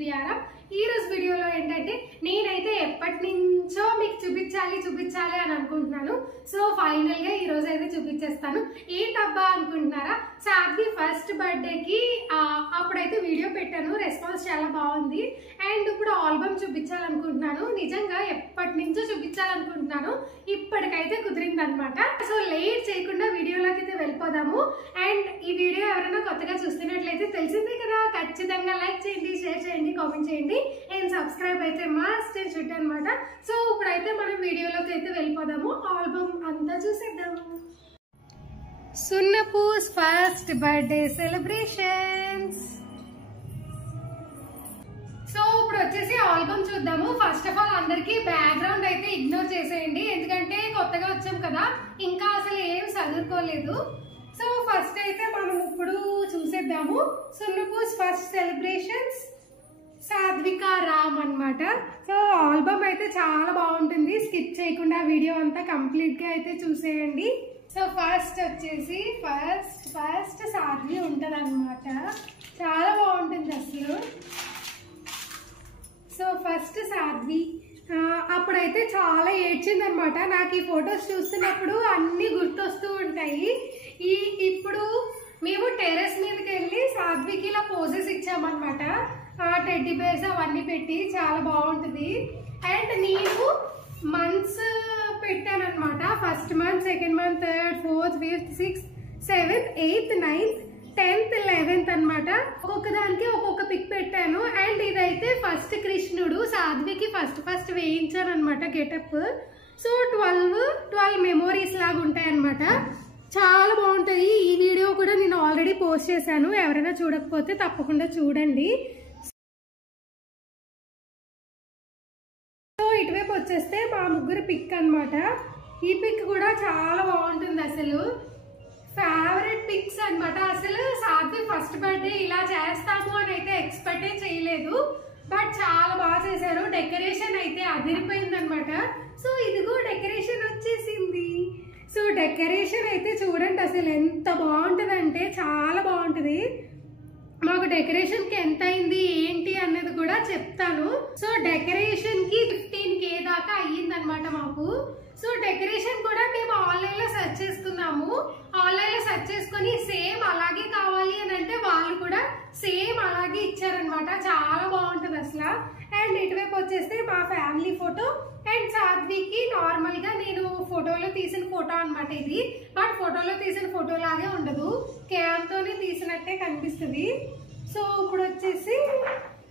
ప్రియారా ఈ రోజు వీడియోలో ఏంటంటే నేనైతే ఎప్పటి నుంచో మీకు చూపించాలి అని అనుకుంటున్నాను. సో ఫైనల్ గా ఈ రోజు అయితే చూపించేస్తాను. ఏంటబ్బా అనుకుంటున్నారా, సాధ్వి ఫస్ట్ బర్త్డేకి అప్పుడైతే వీడియో పెట్టాను, రెస్పాన్స్ చాలా బాగుంది. అండ్ ఇప్పుడు ఆల్బమ్ చూపించాలనుకుంటున్నాను. నిజంగా ఎప్పటి నుంచో చూపించాలనుకుంటున్నాను, ఇప్పటికైతే కుదిరింది అనమాట. సో లేట్ చేయకుండా వీడియోలోకి అయితే వెళ్ళిపోదాము. అండ్ ఈ వీడియో ఎవరైనా కొత్తగా చూస్తున్నట్లయితే తెలిసిందే కదా, ఖచ్చితంగా లైక్ చేయండి, షేర్ చేయండి, కామెంట్ చేయండి అండ్ సబ్స్క్రైబ్ అయితే మస్ట్ షుడ్ అనమాట. సో ఇప్పుడైతే మనం వీడియోలోకి అయితే వెళ్ళిపోదాము, ఆల్బమ్ అంతా చూసేద్దాము. సున్నపూస్ ఫస్ట్ బర్త్డే సెలబ్రేషన్స్. సో ఇప్పుడు వచ్చేసి ఆల్బమ్ చూద్దాము. ఫస్ట్ ఆఫ్ ఆల్ అందరికి బ్యాక్గ్రౌండ్ అయితే ఇగ్నోర్ చేసేయండి, ఎందుకంటే కొత్తగా వచ్చాం కదా, ఇంకా అసలు ఏం చదువుకోలేదు. సో ఫస్ట్ అయితే మనం ఇప్పుడు చూసేద్దాము. సున్నపూస్ ఫస్ట్ సెలబ్రేషన్స్, సాధ్విక రామ్ అన్నమాట. సో ఆల్బమ్ అయితే చాలా బాగుంటుంది, స్కిప్ చేయకుండా వీడియో అంతా కంప్లీట్ గా అయితే చూసేయండి. సో ఫస్ట్ వచ్చేసి ఫస్ట్ సాధ్వి ఉంటది అనమాట, చాలా బాగుంటుంది అసలు. సో ఫస్ట్ సాధ్వి అప్పుడైతే చాలా ఏడ్చింది అనమాట. నాకు ఈ ఫొటోస్ చూస్తున్నప్పుడు అన్ని గుర్తొస్తూ ఉంటాయి. ఇప్పుడు మేము టెర్రస్ మీదకి వెళ్ళి సాధ్వికి ఇలా పోజెస్ ఇచ్చామన్నమాట, టెడ్డీ బేర్స్ అవన్నీ పెట్టి, చాలా బాగుంటుంది. అండ్ నేను మంత్స్ పెట్టాను అనమాట, first month, second month, third, fourth, fifth, sixth, seventh, eighth, ninth, 10th, 11th అనమాట. ఒక్కొక్క దానికి ఒక్కొక్క పిక్ పెట్టాను. అండ్ ఇదైతే ఫస్ట్ కృష్ణుడు, సాధ్వికి ఫస్ట్ వేయించాను అనమాట గెటప్. సో 12 మెమోరీస్ లాగా ఉంటాయి అనమాట, చాలా బాగుంటాయి. ఈ వీడియో కూడా నేను ఆల్రెడీ పోస్ట్ చేశాను, ఎవరైనా చూడకపోతే తప్పకుండా చూడండి. సో ఇటువైపు వచ్చేస్తే మా ముగ్గురు పిక్ అనమాట. ఈ పిక్ కూడా చాలా బాగుంటుంది, అసలు ఫేవరెట్ పిక్స్ అనమాట. అసలు సాధ్వి ఫస్ట్ బర్త్డే ఇలా చేస్తాము అని అయితే ఎక్స్పెక్టే చేయలేదు, బట్ చాలా బాగా చేశారు. డెకరేషన్ అయితే అదిరిపోయింది అనమాట. సో ఇదిగో డెకరేషన్ వచ్చేసింది. సో డెకరేషన్ అయితే చూడండి అసలు ఎంత బాగుంటుంది అంటే చాలా బాగుంటుంది. మాకు డెకరేషన్ కి ఎంత అయింది ఏంటి అన్నది కూడా చెప్తాను. సో డెకరేషన్ కి 15K దాకా అయ్యింది అనమాట మాకు. సో డెకరేషన్ కూడా మేము ఆన్లైన్ లో సెర్చ్ చేసుకున్నాము. ఆన్లైన్ లో సెర్చ్ చేసుకుని సేమ్ అలాగే కావాలి అని అంటే వాళ్ళు కూడా సేమ్ అలాగే ఇచ్చారనమాట, చాలా బాగుంటుంది అసలు. అండ్ ఇటువైపు వచ్చేస్తే మా ఫ్యామిలీ ఫోటో అండ్ సాధ్వికి నార్మల్ గా నేను ఫోటోలో తీసిన ఫోటో అనమాట ఇది, బట్ ఫోటోలో తీసిన ఫోటో లాగే ఉండదు, క్యామ్ తోనే తీసినట్టే కనిపిస్తుంది. సో ఇప్పుడు వచ్చేసి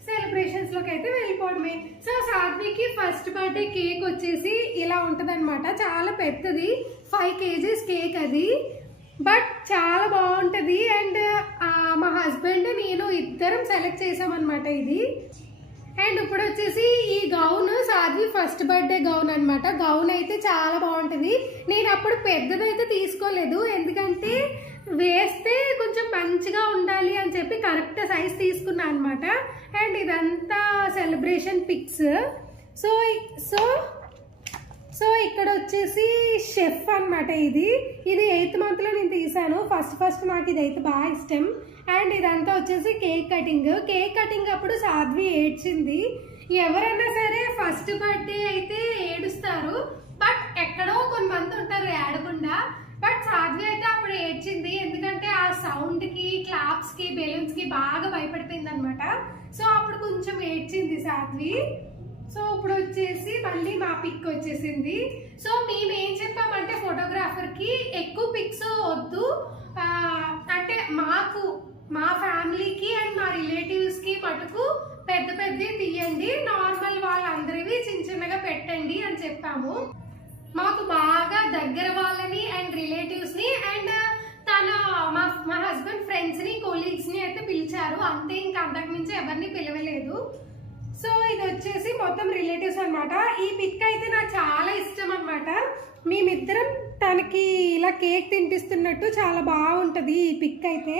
సెలబ్రేషన్స్ లోకి అయితే వెళ్ళిపోవడమే. సో సాధ్వికి ఫస్ట్ బర్త్డే కేక్ వచ్చేసి ఇలా ఉంటది అనమాట, చాలా పెద్దది, 5 kgs కేక్ అది, బట్ చాలా బాగుంటది. అండ్ మా హస్బెండ్ నేను ఇద్దరం సెలెక్ట్ చేసామన్నమాట ఇది. అండ్ ఇప్పుడు వచ్చేసి ఈ గౌన్ సాధ్వి ఫస్ట్ బర్త్డే గౌన్ అనమాట. గౌన్ అయితే చాలా బాగుంటది. నేను అప్పుడు పెద్దదైతే తీసుకోలేదు, ఎందుకంటే వేస్తే కొంచెం మంచిగా ఉండాలి అని చెప్పి కరెక్ట్ సైజ్ తీసుకున్నా అనమాట. అండ్ ఇదంతా celebration pics. So so so ఇక్కడ వచ్చేసి షెఫ్ అనమాట. ఇది 8th month లో నేను తీసాను. ఫస్ట్ నాకు ఇది అయితే బాగా ఇష్టం. అండ్ ఇదంతా వచ్చేసి కేక్ కటింగ్ అప్పుడు సాధ్వి ఏడ్చింది. ఎవరైనా సరే ఫస్ట్ బర్త్డే అయితే ఏడుస్తారు, బట్ ఎక్కడో కొంతమంది ఉంటారు ఏడకుండా, బట్ సాధ్వి అయితే అప్పుడు ఏడ్చింది, ఎందుకంటే ఆ సౌండ్ కి, క్లాప్స్ కి, బెలూన్స్ కి బాగా భయపడిపోయింది అనమాట. సో అప్పుడు కొంచెం ఏడ్చింది సాధ్వి. సో ఇప్పుడు వచ్చేసి మళ్ళీ మా పిక్ వచ్చేసింది. సో మేము ఏం చెప్పామంటే ఫోటోగ్రాఫర్ కి ఎక్కువ పిక్స్ వద్దు, అంటే మా ఫ్యామిలీకి అండ్ మా రిలేటివ్స్ కి మటుకు పెద్దవి తీయండి, నార్మల్ వాళ్ళందరివి చిన్నగా పెట్టండి అని చెప్పాము. మాకు బాగా దగ్గర వాళ్ళని అండ్ రిలేటివ్స్ ని అండ్ మా హస్బెండ్ ఫ్రెండ్స్ ని, కొలీగ్స్ ని అయితే పిలిచారు, అంతే, ఇంకా అంతకు మించి ఎవరిని పిలవలేదు. సో ఇది వచ్చేసి మొత్తం రిలేటివ్స్ అనమాట. ఈ పిక్ అయితే నాకు చాలా ఇష్టం అనమాట. మేమిద్దరం తనకి ఇలా కేక్ తినిపిస్తున్నట్టు చాలా బాగుంటది ఈ పిక్ అయితే.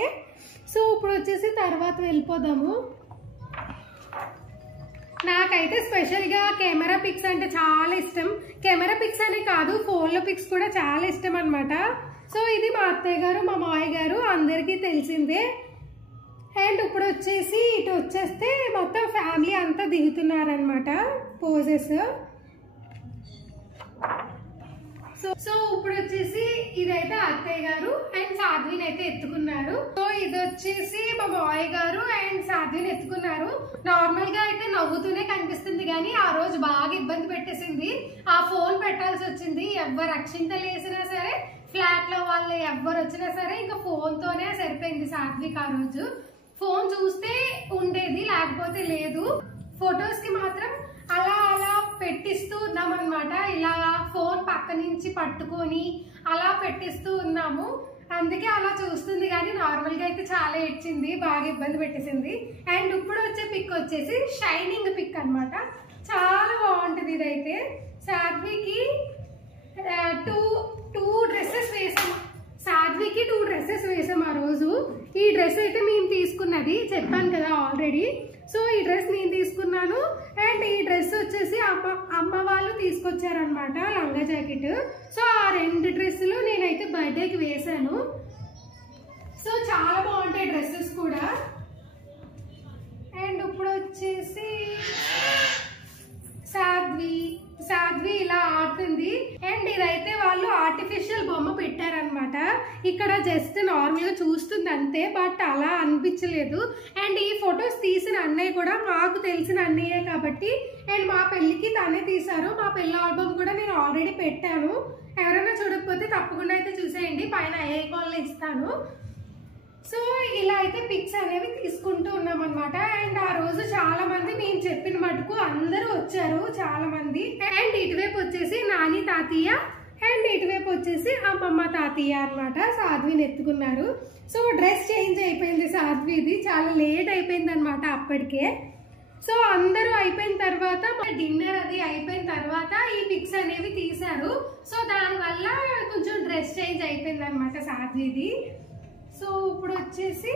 సో ఇప్పుడు వచ్చేసి తర్వాత వెళ్ళిపోదాము. నాకైతే స్పెషల్ గా కెమెరా పిక్స్ అంటే చాలా ఇష్టం. కెమెరా పిక్స్ అనే కాదు, ఫోన్ లో పిక్స్ కూడా చాలా ఇష్టం అనమాట. సో ఇది మా అత్తయ్య గారు, మా మావయ్య గారు, అందరికీ తెలిసిందే. అండ్ ఇప్పుడు వచ్చేసి ఇటు వచ్చేస్తే మొత్తం ఫ్యామిలీ అంతా దిగుతున్నారనమాట పోజెస్. సో ఇప్పుడు వచ్చేసి ఇదైతే అత్తయ్య గారు అండ్ సాధ్విని అయితే ఎత్తుకున్నారు. సో ఇది వచ్చేసి మా బాయ్ గారు అండ్ సాధ్విని ఎత్తుకున్నారు. నార్మల్ గా అయితే నవ్వుతూనే కనిపిస్తుంది కానీ ఆ రోజు బాగా ఇబ్బంది పెట్టేసింది. ఆ ఫోన్ పెట్టాల్సి వచ్చింది. ఎవరు అక్షింతలు వేసినా సరే, ఫ్లాట్ లో వాళ్ళు ఎవరు వచ్చినా సరే ఇంకా ఫోన్ తోనే సరిపోయింది సాధ్వికి. ఆ రోజు ఫోన్ చూస్తే ఉండేది, లేకపోతే లేదు. ఫొటోస్ కి మాత్రం అలా అలా పెట్టిస్తూ ఉన్నాం అనమాట. ఇలా ఫోన్ పక్క నుంచి పట్టుకొని అలా పెట్టిస్తూ ఉన్నాము. అందుకే అలా చూస్తుంది కానీ నార్మల్ గా అయితే చాలా ఏడ్చింది, బాగా ఇబ్బంది పెట్టేసింది. అండ్ ఇప్పుడు వచ్చే పిక్ వచ్చేసి షైనింగ్ పిక్ అనమాట. చాలా బాగుంటుంది ఇదైతే. సాధ్వికి టూ డ్రెస్సెస్ వేసాం. సాధ్వికి 2 డ్రెస్సెస్ వేసాం ఆ రోజు. ఈ డ్రెస్ అయితే మేము తీసుకున్నది, చెప్పాను కదా ఆల్రెడీ. సో ఈ డ్రెస్ నేను తీసుకున్నాను అండ్ ఈ డ్రెస్ వచ్చేసి అమ్మ వాళ్ళు తీసుకొచ్చారనమాట, లంగా జాకెట్. సో ఆ 2 డ్రెస్సులు నేనైతే బర్త్డేకి వేసాను. సో చాలా బాగుంటాయి డ్రెస్సెస్ కూడా. అండ్ ఇప్పుడు వచ్చేసి సాధ్వి ఇలా ఆడుతుంది. అండ్ ఇదైతే వాళ్ళు ఆర్టిఫిషియల్ బొమ్మ పెట్టారనమాట. ఇక్కడ జస్ట్ నార్మల్ గా చూస్తుంది అంతే, బట్ అలా అనిపించలేదు. అండ్ ఈ ఫొటోస్ తీసిన అన్నయ్య కూడా మాకు తెలిసిన అన్నయ్యే కాబట్టి, అండ్ మా పెళ్లికి తనే తీశారు. మా పెళ్లి ఆల్బమ్ కూడా నేను ఆల్రెడీ పెట్టాను. ఎవరైనా చూడకపోతే తప్పకుండా అయితే చూసేయండి, పైన ఐకాన్లో ఇస్తాను. సో ఇలా అయితే పిక్స్ అనేవి తీసుకుంటూ ఉన్నాం అనమాట. అండ్ ఆ రోజు చాలా మంది మేము చెప్పిన మటుకు అందరూ వచ్చారు, చాలా మంది. అండ్ ఇటువైపు వచ్చేసి నాని తాతయ్య అండ్ ఇటువైపు వచ్చేసి అమ్మమ్మ తాతయ్య అనమాట. సాధ్విని ఎత్తుకున్నారు. సో డ్రెస్ చేంజ్ అయిపోయింది సాధ్విది, చాలా లేట్ అయిపోయింది అనమాట అప్పటికే. సో అందరూ అయిపోయిన తర్వాత డిన్నర్ అది అయిపోయిన తర్వాత ఈ పిక్స్ అనేవి తీశారు. సో దానివల్ల కొంచెం డ్రెస్ చేంజ్ అయిపోయింది అనమాట సాధ్విది. సో ఇప్పుడు వచ్చేసి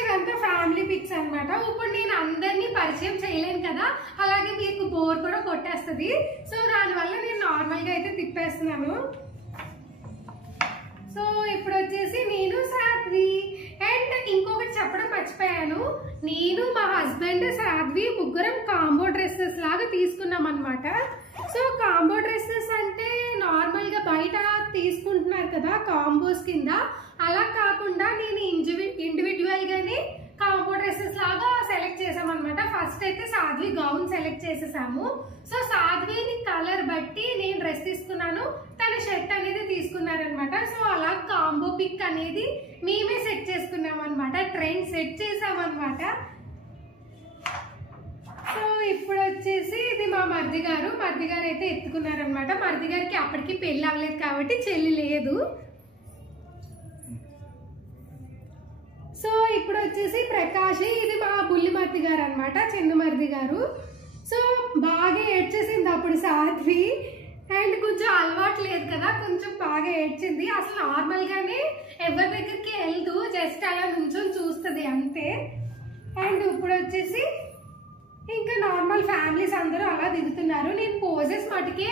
ఇదంతా ఫ్యామిలీ పిక్స్ అనమాట. ఇప్పుడు నేను అందరినీ పరిచయం చేయలేను కదా, అలాగే మీకు బోర్ కూడా కొట్టేస్తుంది. సో దానివల్ల నేను నార్మల్ గా అయితే తిప్పేస్తున్నాను. సో ఇప్పుడు వచ్చేసి నేను సాధ్వి. అండ్ ఇంకొకటి చెప్పడం మర్చిపోయాను, నేను మా హస్బెండ్ సాధ్వి ముగ్గురం కాంబో డ్రెస్సెస్ లాగా తీసుకున్నాం అనమాట. సో కాంబో డ్రెస్సెస్ అంటే నార్మల్ గా బయట తీసుకుంటున్నారు కదా కాంబోస్ కింద, అలా కాకుండా నేను ఇండివిజువల్ గానే కాంబో డ్రెస్సెస్ లాగా సెలెక్ట్ చేసామన్నమాట. ఫస్ట్ అయితే సాధ్వి గౌన్ సెలెక్ట్ చేసేసాము. సో సాధ్విని కలర్ బట్టి నేను డ్రెస్ తీసుకున్నాను, తన షర్ట్ అనేది తీసుకున్నారనమాట. సో అలా కాంబో పిక్ అనేది మేమే సెట్ చేసుకున్నాం అనమాట, ట్రెండ్ సెట్ చేసామన్నమాట. సో ఇప్పుడు వచ్చేసి ఇది మా మరిది గారు అయితే ఎత్తుకున్నారనమాట. మరిది గారికి అప్పటికి పెళ్లి అవ్వలేదు కాబట్టి చెల్లి లేదు. సో ఇప్పుడు వచ్చేసి ప్రకాష్, ఇది మా బుల్లి మరిది గారు అనమాట, చిన్న మరిది గారు. సో బాగా ఏడ్చేసింది అప్పుడు సాధ్వి. అండ్ కొంచెం అలవాటు లేదు కదా, కొంచెం బాగా ఏడ్చింది. అసలు నార్మల్ గానే ఎవరి దగ్గరికి వెళ్తూ జస్ట్ అలా నుంచొని చూస్తుంది అంతే. అండ్ ఇప్పుడు వచ్చేసి ఇంకా నార్మల్ ఫ్యామిలీస్ అందరూ అలా దిగుతున్నారు. నేను పోజెస్ మటుకే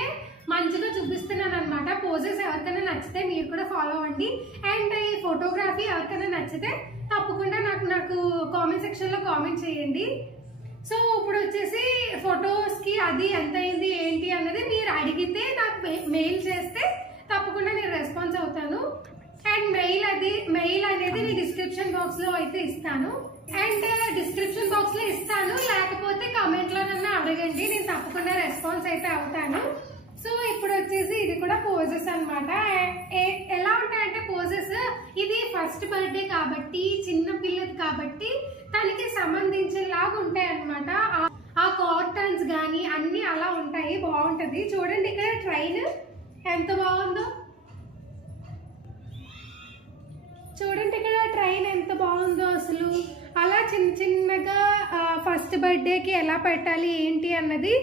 మంచిగా చూపిస్తున్నాను అనమాట. పోజెస్ ఎవరికైనా నచ్చితే మీరు కూడా ఫాలో అవ్వండి. అండ్ ఈ ఫోటోగ్రఫీ ఎవరికైనా నచ్చితే తప్పకుండా నాకు కామెంట్ సెక్షన్ లో కామెంట్ చేయండి. సో ఇప్పుడు వచ్చేసి ఫొటోస్ కి అది ఎంత అయింది ఏంటి అన్నది మీరు అడిగితే నాకు మెయిల్ చేస్తే తప్పకుండా నేను రెస్పాన్స్ అవుతాను. అండ్ మెయిల్ అనేది నేను డిస్క్రిప్షన్ బాక్స్ లో అయితే ఇస్తాను. అండ్ డిస్క్రిప్షన్ బాక్స్ లో ఇస్తాను, లేకపోతే కమెంట్ లోనన్నా అడగండి, నేను తప్పకుండా రెస్పాన్స్ అయితే అవుతాను. సో ఇప్పుడు వచ్చేసి ఇది కూడా పోజెస్ అనమాట. ఎలా ఉంటాయంటే పోజెస్, ఇది ఫస్ట్ బర్త్డే కాబట్టి చిన్న పిల్లది కాబట్టి తనకి సంబంధించేలాగా ఉంటాయి అనమాట. ఆ కాటన్స్ గానీ అన్ని అలా ఉంటాయి, బాగుంటది. చూడండి ఇక్కడ ట్రైన్ ఎంత బాగుందో, చూడండి ఇక్కడ ట్రైన్ ఎంత బాగుందో అసలు. అలా చిన్నగా ఫస్ట్ బర్త్డేకి ఎలా పెట్టాలి ఏంటి అన్నది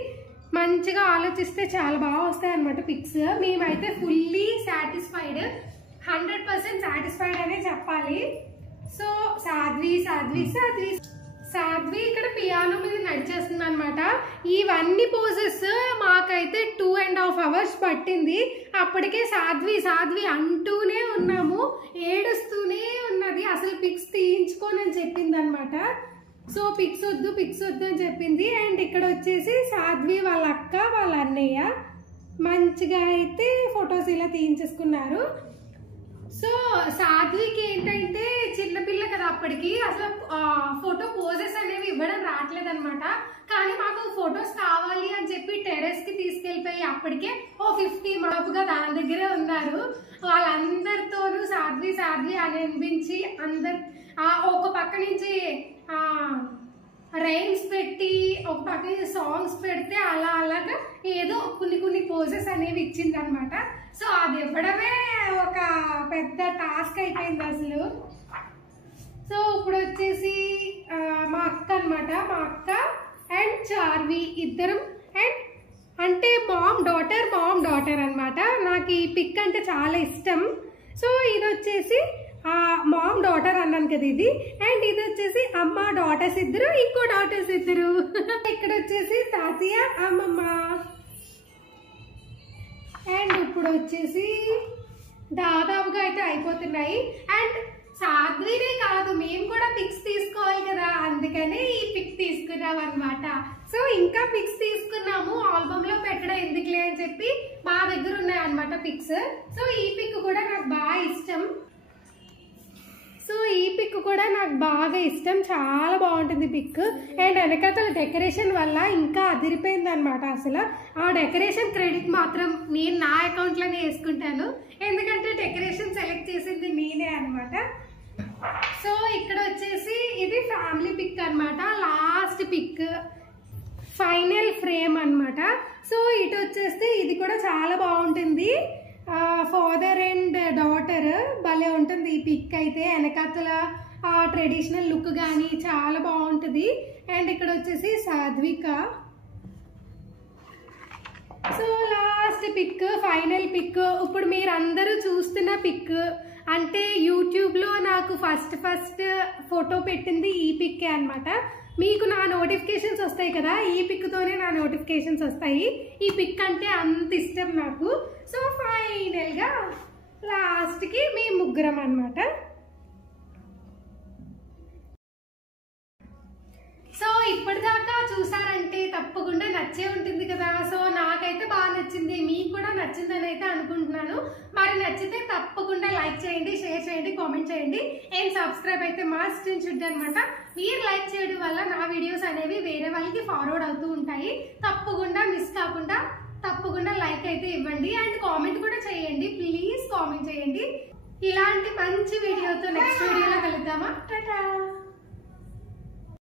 మంచిగా ఆలోచిస్తే చాలా బాగా వస్తాయి అన్నమాట పిక్స్. మేమైతే ఫుల్లీ సాటిస్ఫైడ్, 100% సాటిస్ఫైడ్ అనే చెప్పాలి. సో సాధ్వి ఇక్కడ పియానో మీద నడిచేస్తుంది అనమాట. ఇవన్నీ పోజెస్ మాకైతే 2.5 hours పట్టింది. అప్పటికే సాధ్వి అంటూనే ఉన్నాము, ఏడుస్తూనే ఉన్నది, అసలు పిక్స్ తీయించుకోనని చెప్పింది అనమాట. సో పిక్స్ వద్దు అని చెప్పింది. అండ్ ఇక్కడ వచ్చేసి సాధ్వి వాళ్ళ అక్క వాళ్ళ అన్నయ్య మంచిగా అయితే ఫొటోస్ ఇలా తీయించేసుకున్నారు. సో సాధ్వికి ఏంటంటే చిన్నపిల్ల కదా, అప్పటికి అసలు ఫోటో పోజెస్ అనేవి ఇవ్వడం రావట్లేదు అనమాట. కానీ మాకు ఫొటోస్ కావాలి అని చెప్పి టెర్రస్ కి తీసుకెళ్ళిపోయి అప్పటికే 50 మాపుగా దాని దగ్గరే ఉన్నారు. వాళ్ళందరితోనూ సాధ్వి అని అనిపించి అందరు ఒక పక్క నుంచి రైమ్స్ పెట్టి ఒక పక్క నుంచి సాంగ్స్ పెడితే అలాగా ఏదో కొన్ని పోజెస్ అనేవి ఇచ్చింది అనమాట. సో అది ఇవ్వడమే ఒక పెద్ద టాస్క్ అయిపోయింది అసలు. సో ఇప్పుడు వచ్చేసి మా అక్క అనమాట, మా అక్క అండ్ చార్వి ఇద్దరం, అండ్ అంటే మామ్ డాటర్ అనమాట. నాకు ఈ పిక్ అంటే చాలా ఇష్టం. సో ఇది వచ్చేసి మామ్ డాటర్ అన్నాను కదా ఇది, అండ్ ఇది వచ్చేసి అమ్మ డాటర్స్ ఇద్దరు, ఇంకో డాటర్స్ ఇద్దరు. ఇక్కడ వచ్చేసి తాతయ్య అమ్మమ్మ. అండ్ ఇప్పుడు వచ్చేసి దాదాపుగా అయితే అయిపోతున్నాయి. అండ్ సాధ్వినే కాదు, మేము కూడా పిక్స్ తీసుకోవాలి కదా, అందుకనే ఈ పిక్ తీసుకున్నాం అనమాట. సో ఇంకా పిక్స్ తీసుకున్నాము, ఆల్బమ్ లో పెట్టడం ఎందుకులే అని చెప్పి మా దగ్గర ఉన్నాయి అనమాట పిక్స్. సో ఈ పిక్ కూడా నాకు బాగా ఇష్టం, చాలా బాగుంటుంది పిక్. అండ్ వెనకాతల డెకరేషన్ వల్ల ఇంకా అదిరిపోయింది అనమాట. అసలు ఆ డెకరేషన్ క్రెడిట్ మాత్రం నేను నా అకౌంట్ లోనే వేసుకుంటాను, ఎందుకంటే డెకరేషన్ సెలెక్ట్ చేసింది నేనే అనమాట. సో ఇక్కడ వచ్చేసి ఇది ఫ్యామిలీ పిక్ అనమాట, లాస్ట్ పిక్, ఫైనల్ ఫ్రేమ్ అనమాట. సో ఇటు వచ్చేస్తే ఇది కూడా చాలా బాగుంటుంది, ఫాదర్ అండ్ డాటర్ భలే ఉంటుంది ఈ పిక్ అయితే. వెనకాతల ట్రెడిషనల్ లుక్ కానీ చాలా బాగుంటుంది. అండ్ ఇక్కడ వచ్చేసి Sadhvika. So last pic, final pic. ఇప్పుడు మీరు అందరూ చూస్తున్న పిక్ అంటే యూట్యూబ్లో నాకు ఫస్ట్ ఫోటో పెట్టింది ఈ పిక్కే అనమాట. మీకు నా నోటిఫికేషన్స్ వస్తాయి కదా, ఈ పిక్తోనే నా నోటిఫికేషన్స్ వస్తాయి. ఈ పిక్ అంటే అంత ఇష్టం నాకు. సో ఫైనల్గా లాస్ట్కి మేము ముగ్గురం అనమాట. సో ఇప్పటిదాకా చూసారంటే తప్పకుండా నచ్చే ఉంటుంది కదా. సో నాకైతే బాగా నచ్చింది, మీకు కూడా నచ్చిందని అయితే అనుకుంటున్నాను. మరి నచ్చితే తప్పకుండా లైక్ చేయండి, షేర్ చేయండి, కామెంట్ చేయండి, అండ్ సబ్స్క్రైబ్ అయితే మస్ట్ షుడ్ అనమాట. మీరు లైక్ చేయడం వల్ల నా వీడియోస్ అనేవి వేరే వాళ్ళకి ఫార్వర్డ్ అవుతూ ఉంటాయి. తప్పకుండా మిస్ కాకుండా తప్పకుండా లైక్ అయితే ఇవ్వండి, అండ్ కామెంట్ కూడా చేయండి, ప్లీజ్ కామెంట్ చేయండి. ఇలాంటి మంచి వీడియోతో నెక్స్ట్ వీడియోలో కలుద్దామా. టాటా.